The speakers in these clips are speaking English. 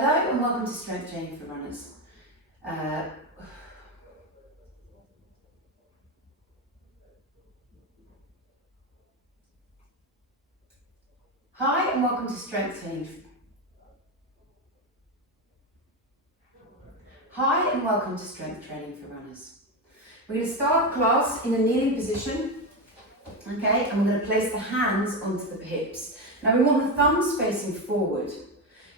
Hello and welcome to Strength Training for Runners. Hi and welcome to Strength Training. Hi and welcome to Strength Training for Runners. We're going to start class in a kneeling position, okay, and we're going to place the hands onto the hips. Now we want the thumbs facing forward.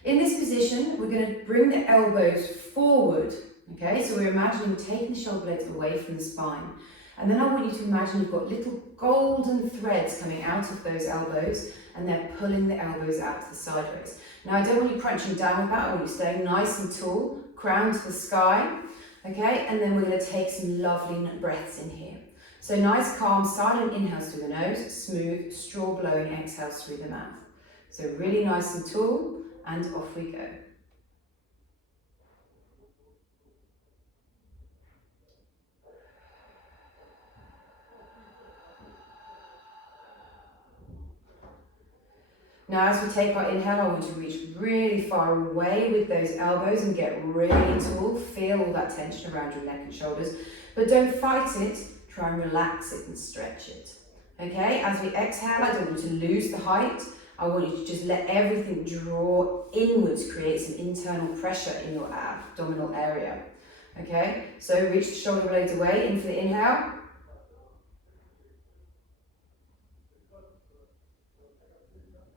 In this position, we're going to bring the elbows forward, okay, so we're imagining taking the shoulder blades away from the spine. And then I want you to imagine you've got little golden threads coming out of those elbows and they're pulling the elbows out to the sideways. Now I don't want you crunching down with that, I want you staying nice and tall, crown to the sky, okay, and then we're going to take some lovely breaths in here. So nice, calm, silent inhales through the nose, smooth, straw blowing exhales through the mouth. So really nice and tall, and off we go. Now as we take our inhale, I want you to reach really far away with those elbows and get really tall. Feel all that tension around your neck and shoulders, but don't fight it. Try and relax it and stretch it. Okay, as we exhale, I don't want you to lose the height. I want you to just let everything draw inwards, create some internal pressure in your abdominal area. Okay, so reach the shoulder blades away, in for the inhale.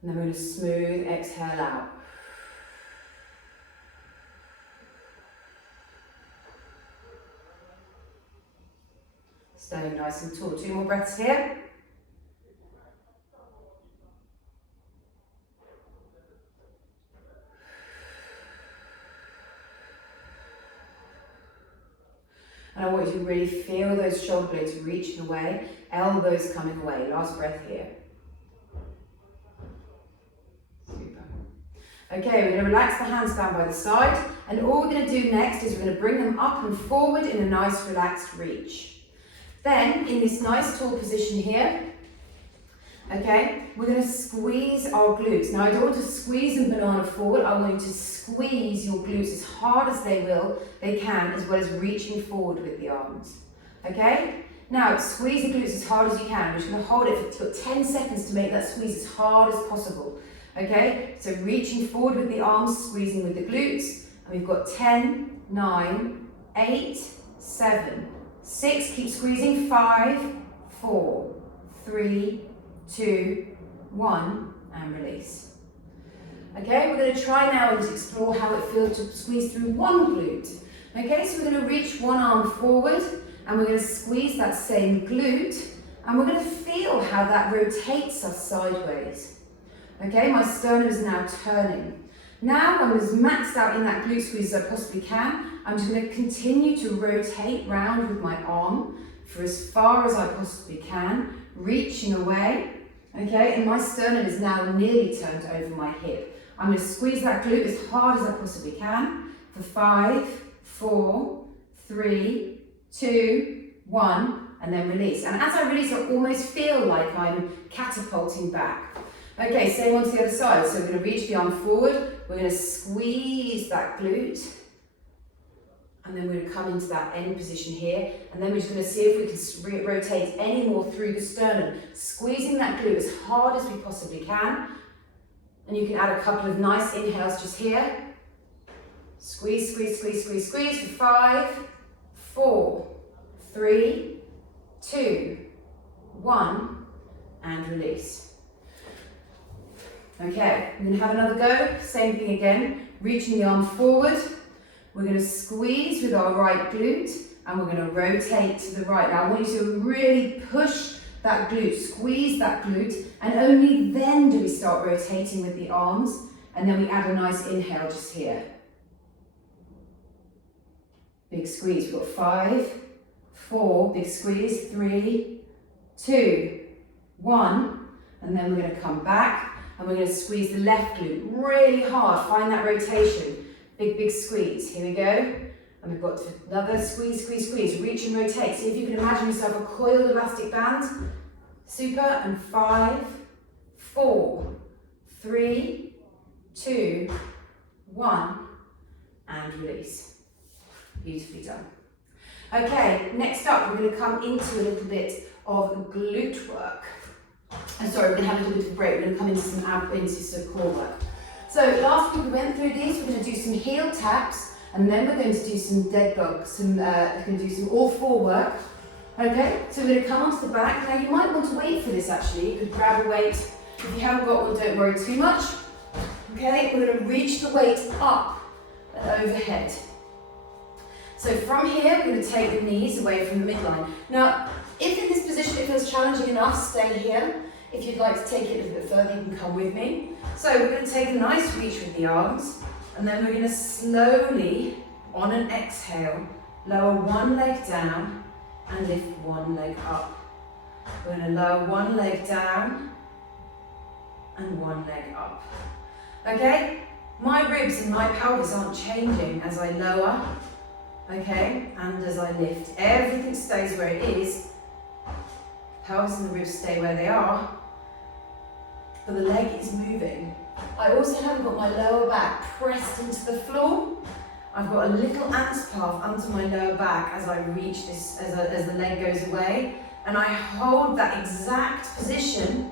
And then we're going to smooth exhale out. Staying nice and tall. 2 more breaths here. And I want you to really feel those shoulder blades reaching away, elbows coming away. Last breath here. Super. Okay, we're going to relax the hands down by the side, and all we're going to do next is we're going to bring them up and forward in a nice relaxed reach. Then, in this nice tall position here, okay, we're going to squeeze our glutes. Now I don't want to squeeze and banana forward, I want you to squeeze your glutes as hard as they can, as well as reaching forward with the arms. Okay? Now squeeze the glutes as hard as you can. We're just going to hold it for 10 seconds to make that squeeze as hard as possible. Okay? So reaching forward with the arms, squeezing with the glutes. And we've got 10, 9, 8, 7, 6, keep squeezing, 5, 4, 3, 2, 1, and release. Okay, we're going to try now and explore how it feels to squeeze through one glute. Okay, so we're going to reach one arm forward and we're going to squeeze that same glute and we're going to feel how that rotates us sideways. Okay, my sternum is now turning. Now I'm as maxed out in that glute squeeze as I possibly can. I'm just going to continue to rotate round with my arm for as far as I possibly can, reaching away. Okay, and my sternum is now nearly turned over my hip. I'm going to squeeze that glute as hard as I possibly can for 5, 4, 3, 2, 1, and then release. And as I release, I almost feel like I'm catapulting back. Okay, same on to the other side. So we're going to reach the arm forward, we're going to squeeze that glute, and then we're going to come into that end position here, and then we're just going to see if we can rotate any more through the sternum, squeezing that glute as hard as we possibly can. And you can add a couple of nice inhales just here. Squeeze, squeeze, squeeze, squeeze, squeeze for 5, 4, 3, 2, 1, and release. Okay, we're going to have another go. Same thing again, reaching the arm forward. We're going to squeeze with our right glute and we're going to rotate to the right. Now I want you to really push that glute, squeeze that glute, and only then do we start rotating with the arms, and then we add a nice inhale just here. Big squeeze, we've got 5, 4, big squeeze, 3, 2, 1, and then we're going to come back and we're going to squeeze the left glute really hard, find that rotation. Big, big squeeze. Here we go. And we've got another squeeze, squeeze, squeeze. Reach and rotate. See if you can imagine yourself a coiled elastic band. Super. And 5, 4, 3, 2, 1, and release. Beautifully done. Okay, next up we're going to come into a little bit of glute work. Sorry, we're going to have a little bit of a break. We're going to come into some core work. So last week we went through these. We're going to do some heel taps, and then we're going to do some dead bug, we're going to do some all four work. Okay, so we're going to come onto the back. Now you might want to wait for this actually. You could grab a weight. If you haven't got one, don't worry too much. Okay, we're going to reach the weight up and overhead. So from here, we're going to take the knees away from the midline. Now, if in this position it feels challenging enough, stay here. If you'd like to take it a little bit further, you can come with me. So we're going to take a nice reach with the arms, and then we're going to slowly, on an exhale, lower one leg down and lift one leg up. We're going to lower one leg down and one leg up. Okay? My ribs and my pelvis aren't changing as I lower, okay, and as I lift. Everything stays where it is. Pelvis and the ribs stay where they are, but the leg is moving. I also haven't got my lower back pressed into the floor. I've got a little ant's path under my lower back as I reach this, as the leg goes away, and I hold that exact position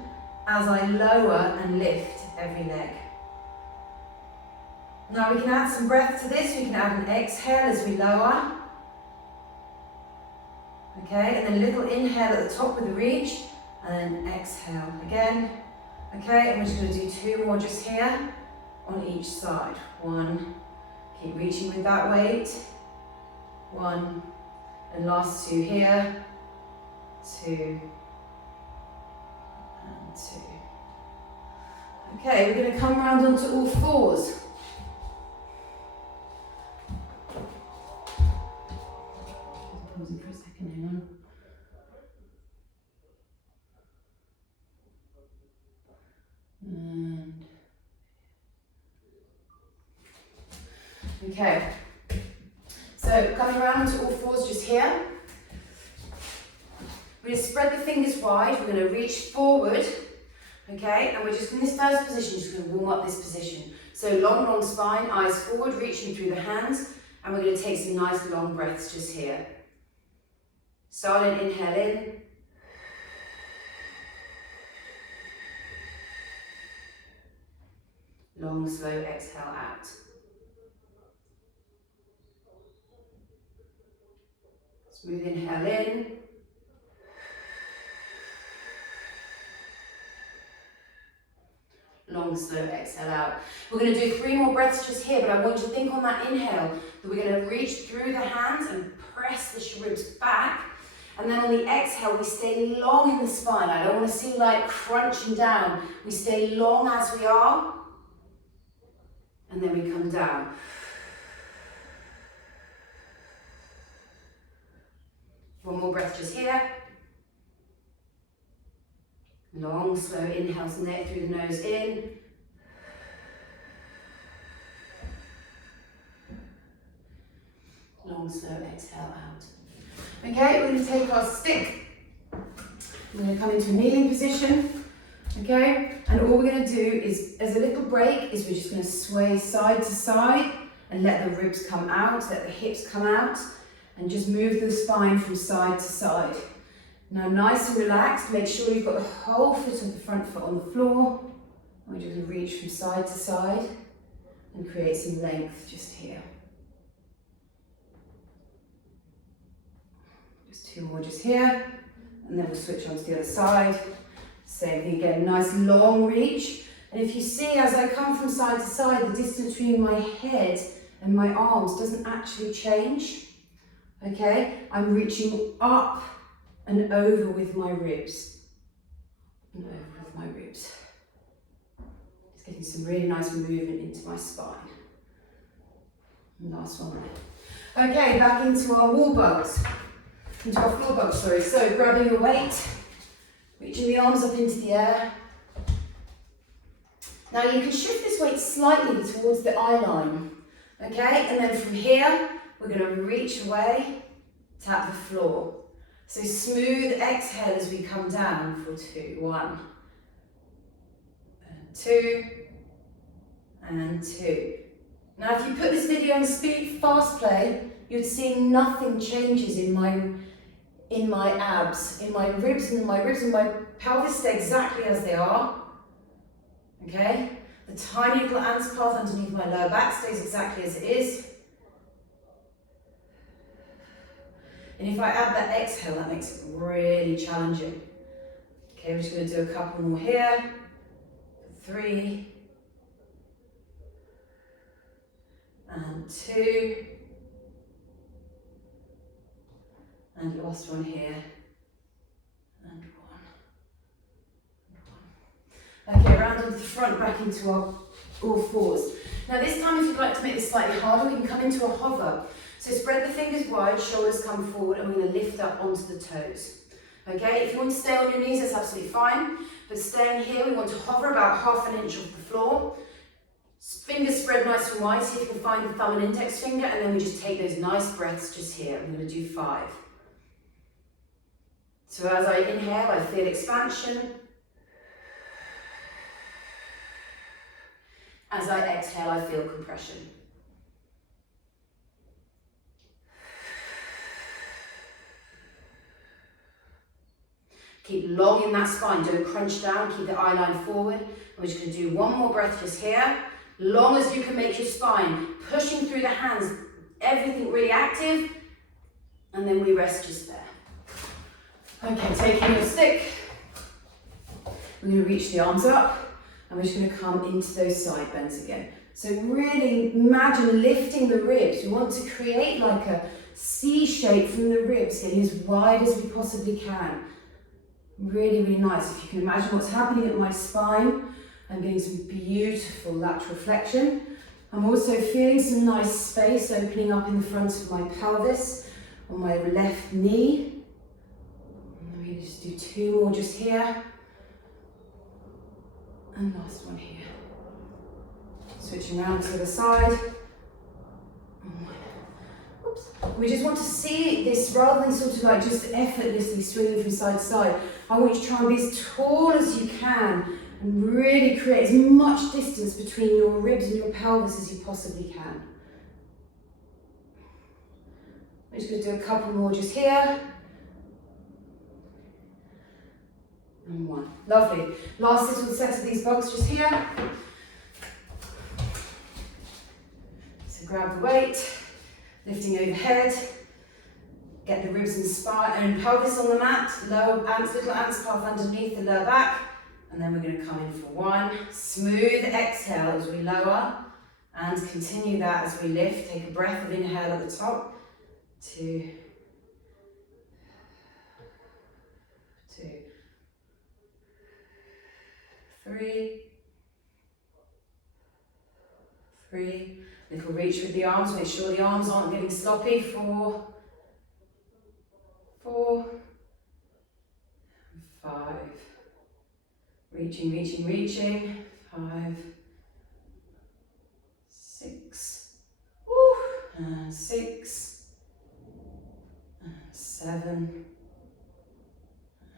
as I lower and lift every leg. Now we can add some breath to this. We can add an exhale as we lower. Okay, and then a little inhale at the top with the reach, and then exhale again. Okay, and we're just going to do two more just here on each side. One, keep reaching with that weight. One, and last two here. Two, and two. Okay, we're going to come round onto all fours. Pausing for a second, hang on. And okay, so coming around to all fours just here. We're going to spread the fingers wide. We're going to reach forward, okay, and we're just in this first position, just going to warm up this position. So long spine, eyes forward, reaching through the hands, and we're going to take some nice long breaths just here. Silent inhale in. Long, slow exhale out. Smooth inhale in. Long, slow exhale out. We're going to do 3 more breaths just here, but I want you to think on that inhale that we're going to reach through the hands and press the ribs back. And then on the exhale, we stay long in the spine. I don't want to seem like crunching down. We stay long as we are. And then we come down. One more breath just here. Long, slow inhales through the nose in. Long, slow exhale out. Okay, we're going to take our stick. We're going to come into a kneeling position. Okay, and all we're going to do is, as a little break, is we're just going to sway side to side and let the ribs come out, let the hips come out, and just move the spine from side to side. Now, nice and relaxed, make sure you've got the whole foot of the front foot on the floor. And we're just going to reach from side to side and create some length just here. Just 2 more just here, and then we'll switch on to the other side. Same thing again, nice long reach. And if you see, as I come from side to side, the distance between my head and my arms doesn't actually change. Okay, I'm reaching up and over with my ribs. And over with my ribs. Just getting some really nice movement into my spine. And last one there. Okay, back into our wall bugs. Into our floor bugs, sorry. So grabbing your weight, reaching the arms up into the air. Now you can shift this weight slightly towards the eye line. Okay, and then from here, we're going to reach away, tap the floor. So smooth exhale as we come down for 2. 1, and 2, and 2. Now, if you put this video on speed, fast play, you'd see nothing changes in my abs, in my ribs, and my pelvis stay exactly as they are. Okay? The tiny little ants path underneath my lower back stays exactly as it is. And if I add that exhale, that makes it really challenging. Okay, we're just going to do a couple more here. 3. And 2. And last one here. And 1. Okay, round onto the front, back into our all fours. Now this time, if you'd like to make this slightly harder, we can come into a hover. So spread the fingers wide, shoulders come forward, and we're going to lift up onto the toes. Okay, if you want to stay on your knees, that's absolutely fine. But staying here, we want to hover about 1/2 inch off the floor. Fingers spread nice and wide, see if you can find the thumb and index finger, and then we just take those nice breaths just here. I'm going to do 5. So as I inhale, I feel expansion. As I exhale, I feel compression. Keep long in that spine, don't crunch down, keep the eye line forward. We're just going to do one more breath just here. Long as you can make your spine, pushing through the hands, everything really active, and then we rest just there. Okay, taking your stick, we're going to reach the arms up, and we're just going to come into those side bends again. So really imagine lifting the ribs. We want to create like a C shape from the ribs, getting as wide as we possibly can. Really, really nice. If you can imagine what's happening at my spine, I'm getting some beautiful lateral flexion. I'm also feeling some nice space opening up in the front of my pelvis on my left knee. I'm going to just do 2 more just here. And last one here. Switching around to the side. Oops. We just want to see this rather than sort of like just effortlessly swinging from side to side. I want you to try and be as tall as you can and really create as much distance between your ribs and your pelvis as you possibly can. I'm just going to do a couple more just here. And 1. Lovely. Last little set of these bugs just here. So grab the weight, lifting overhead. Get the ribs and spine and pelvis on the mat, lower ants, little ants path underneath the lower back, and then we're going to come in for 1. Smooth exhale as we lower, and continue that as we lift. Take a breath of inhale at the top. 2, 2, 3, 3. Little reach with the arms. Make sure the arms aren't getting sloppy. 4, 4, 5, reaching, reaching, reaching, 5, 6, woo, and 6, and 7,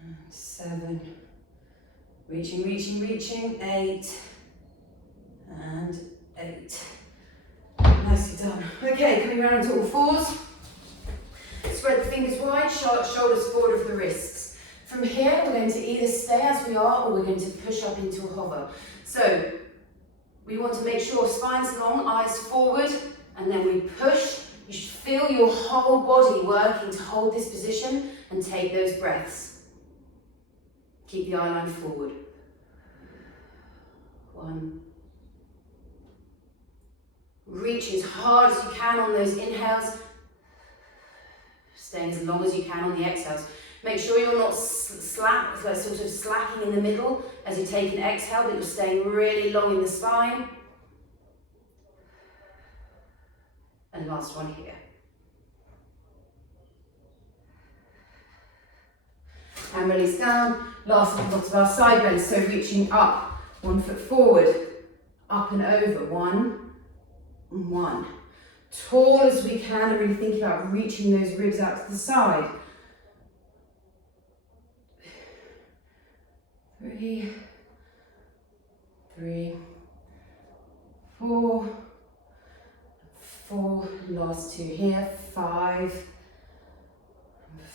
and 7, reaching, reaching, reaching, 8, and 8. Nicely done. Okay, coming around to all fours. Spread the fingers wide, shoulders forward of the wrists. From here, we're going to either stay as we are, or we're going to push up into a hover. So, we want to make sure spine's long, eyes forward, and then we push. You should feel your whole body working to hold this position and take those breaths. Keep the eye line forward. 1. Reach as hard as you can on those inhales. Staying as long as you can on the exhales. Make sure you're not sort of slacking in the middle as you take an exhale, but you're staying really long in the spine. And last one here. And release down. Last little bit of our side bend, so reaching up. 1 foot forward, up and over. 1, and 1. Tall as we can, and really think about reaching those ribs out to the side. 3, 3, 4, 4, last 2 here, 5,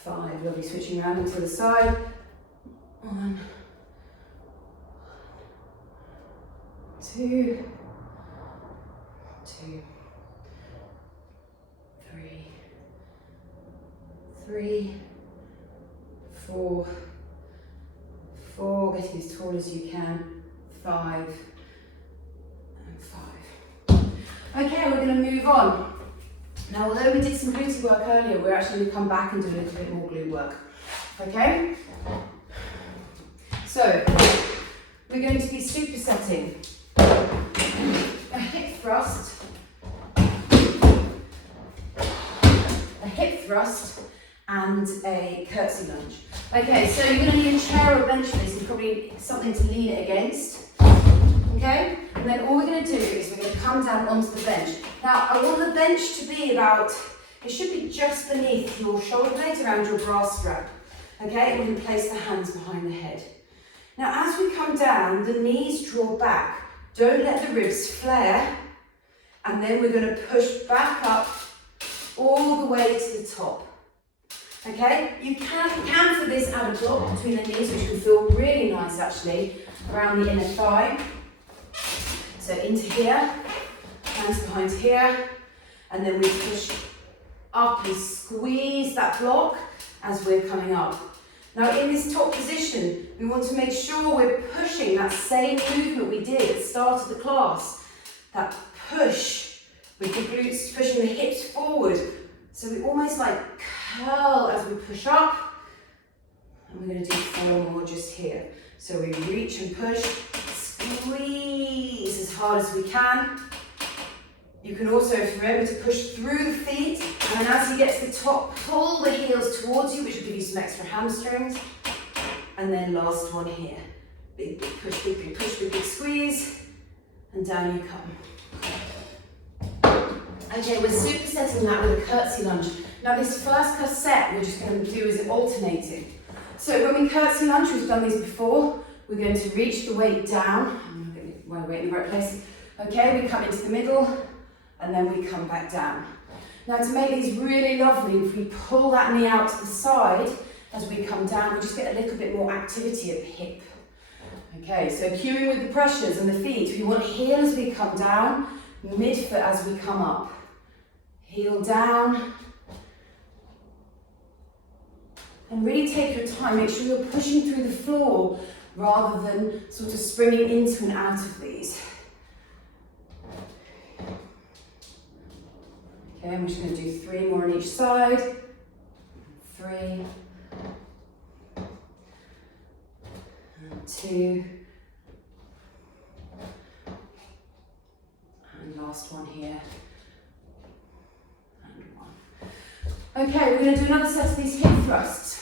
lovely, switching around to the side, 1, 2, 3, 4, getting as tall as you can, 5, and 5. Okay, we're going to move on. Now, although we did some glute work earlier, we're actually going to come back and do a little bit more glute work. Okay? So, we're going to be supersetting a hip thrust, and a curtsey lunge. Okay, so you're going to need a chair or bench for this and probably something to lean it against. Okay? And then all we're going to do is we're going to come down onto the bench. Now, I want the bench to be about, it should be just beneath your shoulder blades around your bra strap. Okay? And we're going to place the hands behind the head. Now, as we come down, the knees draw back. Don't let the ribs flare. And then we're going to push back up all the way to the top. Okay? You can for this add a block between the knees, which can feel really nice actually, around the inner thigh. So into here, hands behind here, and then we push up and squeeze that block as we're coming up. Now in this top position, we want to make sure we're pushing that same movement we did at the start of the class. That push with the glutes, pushing the hips forward. So we almost like curl as we push up. And we're going to do 4 more just here. So we reach and push, squeeze as hard as we can. You can also, if you're able to push through the feet, and then as you get to the top, pull the heels towards you, which will give you some extra hamstrings. And then last one here. Big, big push, big, big push, big, big squeeze. And down you come. Okay, we're supersetting that with a curtsey lunge. Now this first set we're just going to do is alternating. So when we curtsey lunge, we've done these before, we're going to reach the weight down. I'm going to get my weight in the right place. Okay, we come into the middle, and then we come back down. Now to make these really lovely, if we pull that knee out to the side, as we come down, we just get a little bit more activity at the hip. Okay, so cueing with the pressures and the feet, we want heel as we come down, midfoot as we come up. Heel down. And really take your time, make sure you're pushing through the floor rather than sort of springing into and out of these. Okay, I'm just going to do 3 more on each side. 3. And 2. And last one here. Okay, we're going to do another set of these hip thrusts.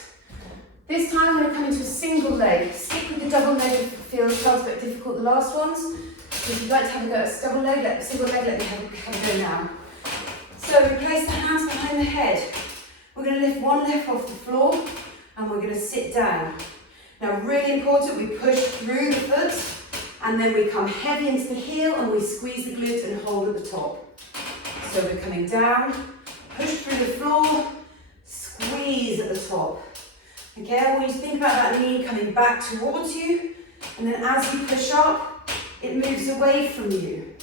This time I'm going to come into a single leg. Stick with the double leg if it feels a bit difficult the last ones. If you'd like to have a go at single leg, let me have a go now. So we place the hands behind the head. We're going to lift one leg off the floor and we're going to sit down. Now really important, we push through the foot and then we come heavy into the heel and we squeeze the glute and hold at the top. So we're coming down. Push through the floor, squeeze at the top. Okay, I want you to think about that knee coming back towards you, and then as you push up, it moves away from you.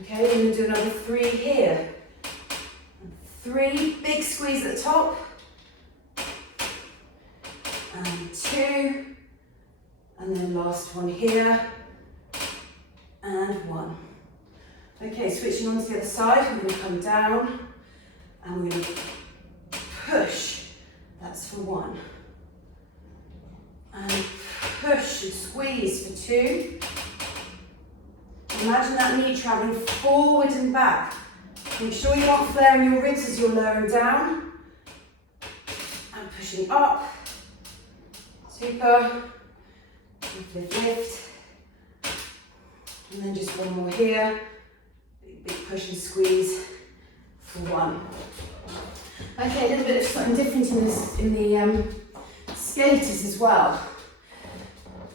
Okay, we're going to do another 3 here. 3, big squeeze at the top. And 2. And then last one here. And 1. Okay, switching on to the other side, we're going to come down. And we're going to push, that's for 1. And push and squeeze for 2. Imagine that knee traveling forward and back. Make sure you're not flaring your ribs as you're lowering down. And pushing up. Super. Lift, lift, lift. And then just 1 more here. Big push and squeeze. For 1. Okay, a little bit of something different in the skaters as well.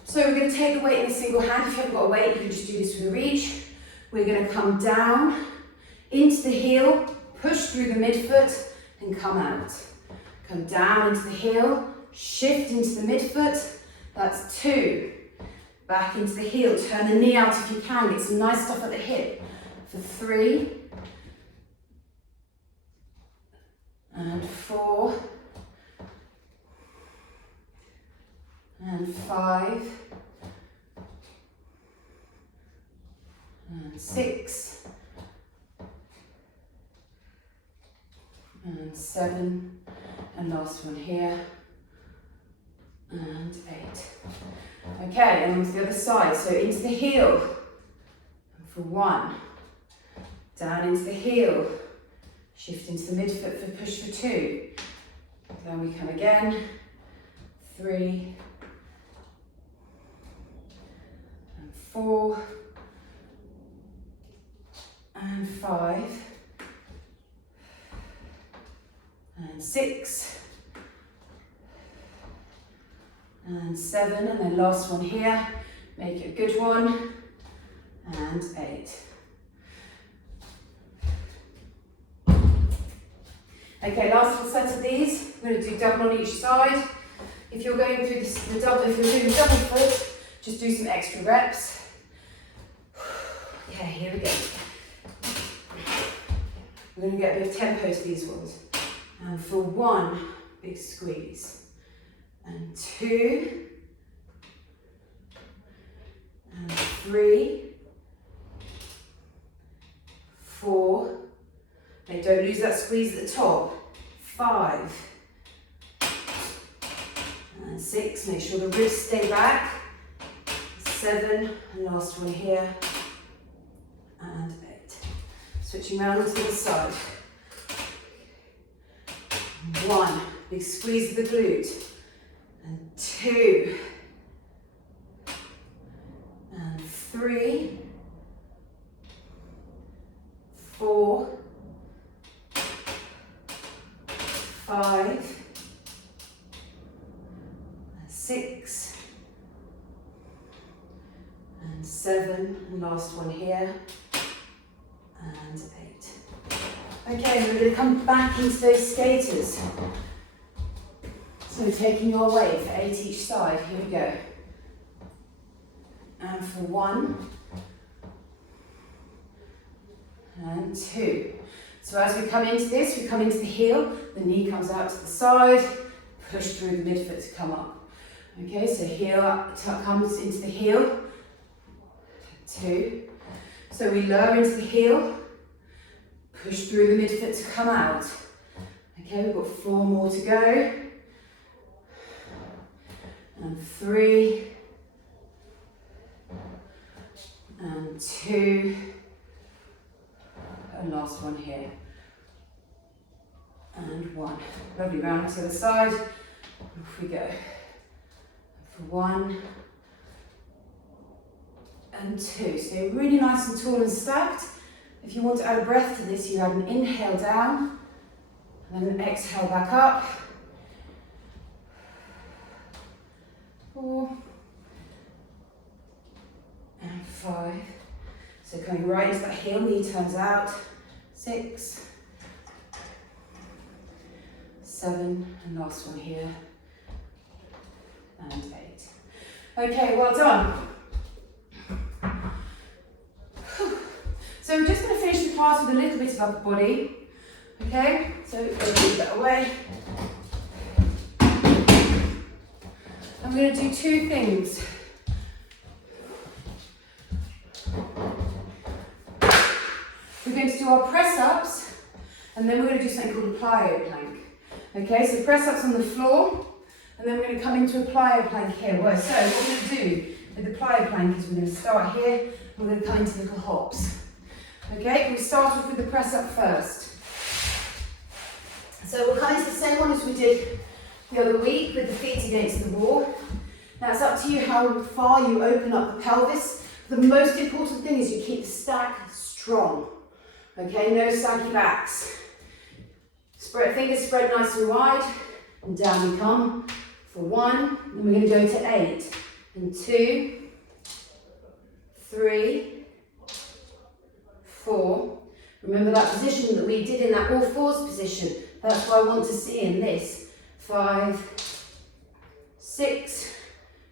So we're going to take the weight in a single hand. If you haven't got a weight, you can just do this with a reach. We're going to come down into the heel, push through the midfoot and come out. Come down into the heel, shift into the midfoot, that's 2. Back into the heel, turn the knee out if you can, get some nice stuff at the hip. For 3, and 4, and 5, and 6, and 7, and last one here, and 8. Okay, and onto the other side, so into the heel, and for 1, down into the heel, shift into the midfoot for push for 2, then we come again, 3, and 4, and 5, and 6, and 7, and then last one here, make it a good one, and 8. Okay, last little set of these. We're going to do double on each side. If you're going through this, if you're doing the double foot, just do some extra reps. Okay, here we go. We're going to get a bit of tempo to these ones. And for 1, big squeeze. And 2, and 3, 4, okay, don't lose that squeeze at the top, 5, and 6, make sure the ribs stay back, 7, and last one here, and 8. Switching around onto the other side. 1, big squeeze of the glute. And 2, and 3, 4, 5, 6, and 7, and last one here, and 8. Okay, we're going to come back into those skaters. So taking your weight for 8 each side, here we go. And for 1, and 2. So as we come into this, we come into the heel, the knee comes out to the side, push through the midfoot to come up. Okay, so heel up, comes into the heel, 2. So we lower into the heel, push through the midfoot to come out. Okay, we've got 4 more to go. And 3, and 2, and last one here, and 1. Lovely, round to the other side, off we go. For 1, and 2. Stay really nice and tall and stacked. If you want to add a breath to this, you add an inhale down, and then an exhale back up. 4, and 5. So coming right into that heel, knee turns out. 6, 7, and last one here, and 8. Okay, well done. So we're just going to finish the class with a little bit of upper body. Okay, so move that away. I'm going to do 2 things. We're going to do our press-ups, and then we're going to do something called a plyo plank. Okay, so press-ups on the floor, and then we're going to come into a plyo plank here. So what we're going to do with the plyo plank is we're going to start here, and we're going to come into little hops. Okay, we start off with the press-up first. So we'll come into the same one as we did the other week with the feet against the wall. Now it's up to you how far you open up the pelvis. The most important thing is you keep the stack strong. Okay, no saggy backs. Spread, fingers spread nice and wide, and down we come for 1, then we're going to go to 8, and 2, 3, 4, Remember that position that we did in that all fours position. That's what I want to see in this. 5, 6.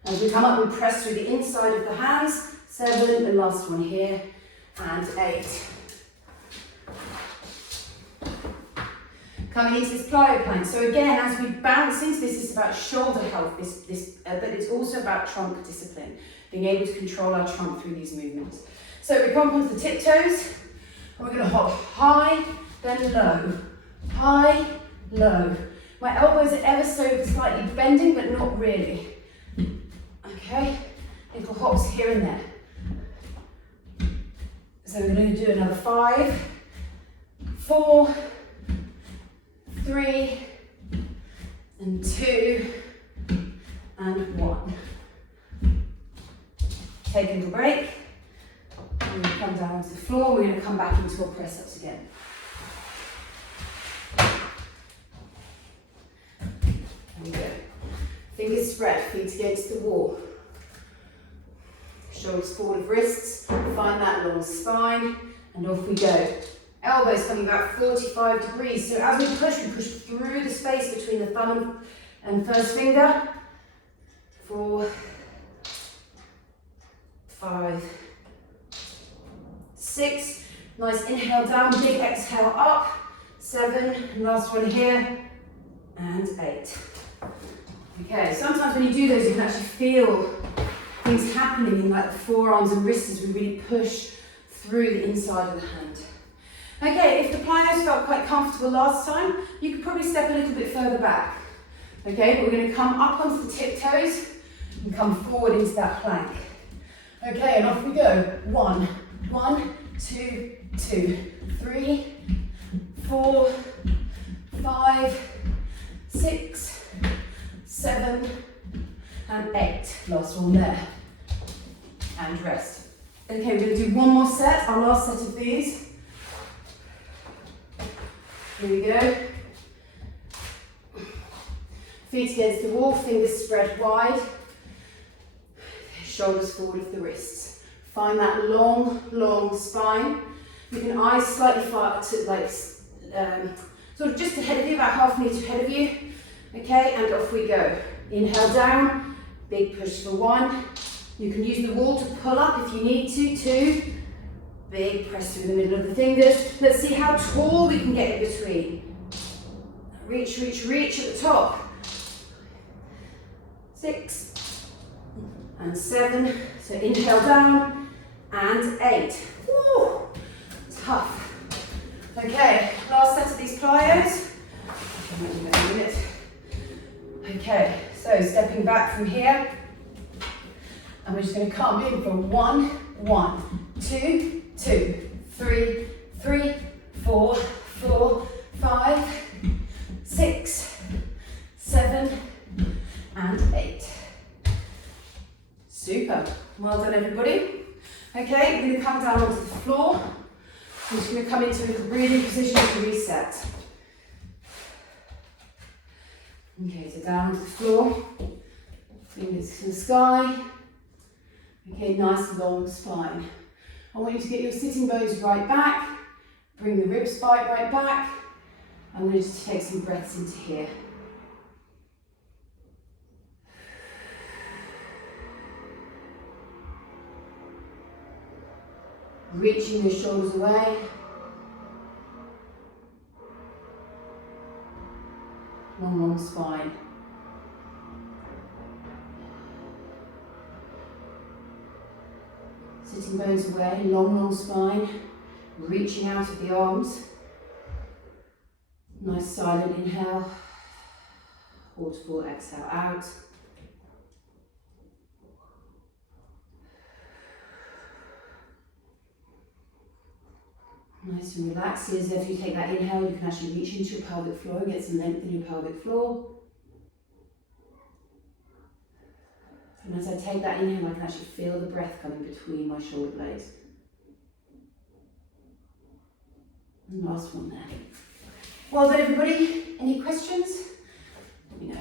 As we come up, we press through the inside of the hands. 7, the last one here, and 8. Coming into this plyo plank. So again, as we bounce into this, it's about shoulder health, but it's also about trunk discipline, being able to control our trunk through these movements. So we come onto the tiptoes, and we're going to hop high, then low, high, low. My elbows are ever so slightly bending, but not really. Okay, little hops here and there. So we're going to do another 5, 4, 3, and 2, and 1. Take a little break. We're going to come down to the floor. We're going to come back into our press-ups again. There we go. Fingers spread, feet against the wall. Shoulders forward of wrists. Find that long spine, and off we go. Elbows coming back 45 degrees. So as we push through the space between the thumb and first finger. 4, 5, 6. Nice inhale down, big exhale up. 7, last one here, and 8. Okay, sometimes when you do those, you can actually feel things happening in like the forearms and wrists as we really push through the inside of the hand. Okay, if the plyos felt quite comfortable last time, you could probably step a little bit further back. Okay, but we're going to come up onto the tiptoes and come forward into that plank. Okay, and off we go. 1, 2, 2, 3, 4, 5, 6, 7, and 8. Last one there. And rest. Okay, we're going to do one more set, our last set of these. Here we go. Feet against the wall, fingers spread wide. Shoulders forward of the wrists. Find that long, long spine. You can eyes slightly far to like, sort of just ahead of you, about half an inch ahead of you. Okay, and off we go. Inhale down, big push for 1. You can use the wall to pull up if you need to. 2. Big press through the middle of the fingers. Let's see how tall we can get in between. Reach, reach, reach at the top. 6 and 7. So inhale down and 8. Woo, tough. Okay, last set of these plyos. Okay, so stepping back from here, and we're just going to come in for 1, 1, 2, 2, 3, 3, 4, 4, 5, 6, 7, and 8. Super. Well done, everybody. Okay, we're going to come down onto the floor. I'm just going to come into a breathing position to reset. Okay, so down to the floor. Fingers to the sky. Okay, nice long spine. I want you to get your sitting bones right back. Bring the rib spike right back. I'm going to just take some breaths into here. Reaching the shoulders away. Long, long spine. Sitting bones away, long, long spine. Reaching out of the arms. Nice silent inhale. Waterfall exhale out. Nice and relaxed. See, as if you take that inhale, you can actually reach into your pelvic floor and get some length in your pelvic floor. And as I take that inhale, I can actually feel the breath coming between my shoulder blades. And last one there. Well done, everybody. Any questions?